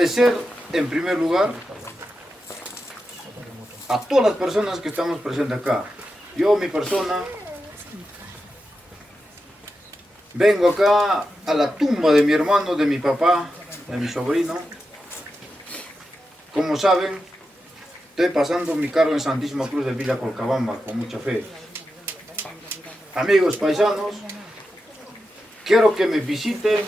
agradecer en primer lugar a todas las personas que estamos presentes acá. Yo, mi persona, vengo acá a la tumba de mi hermano, de mi papá, de mi sobrino. Como saben, estoy pasando mi cargo en Santísima Cruz de Villa Colcabamba con mucha fe. Amigos paisanos, quiero que me visiten.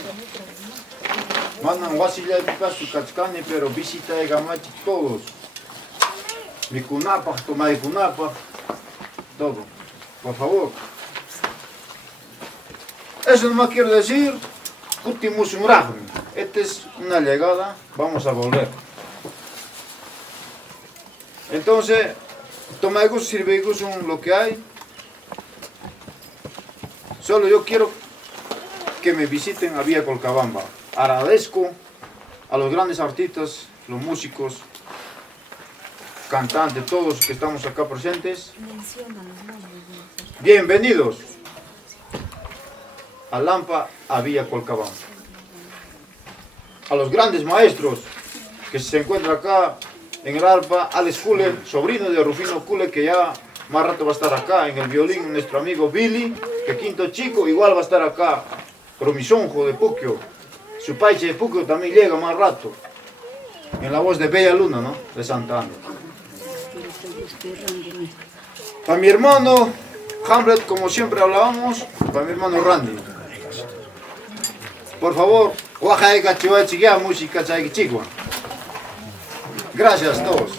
Mandan wasilla de Picasso, Cachcani, pero visita de Gamachi todos. Mi cunapa, toma de cunapa, todo. Por favor. Eso nomás quiero decir. Esta es una llegada, vamos a volver. Entonces, toma gusto, sirve gusto lo que hay. Solo yo quiero que me visiten a Villa Colcabamba. Agradezco a los grandes artistas, los músicos, cantantes, todos que estamos acá presentes. Bienvenidos a Lampa, a Villa Colcabamba. A los grandes maestros que se encuentran acá en el arpa, Alex Cule, sobrino de Rufino Cule, que ya más rato va a estar acá. En el violín, nuestro amigo Billy, que quinto chico, igual va a estar acá. Promisonjo de Puquio, su paiche de Puquio también llega más rato. En la voz de Bella Luna, ¿no? De Santa Ana. Para mi hermano Hamlet, como siempre hablábamos, para mi hermano Randy. Por favor, música chichigua. Gracias a todos.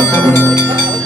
Celebratory.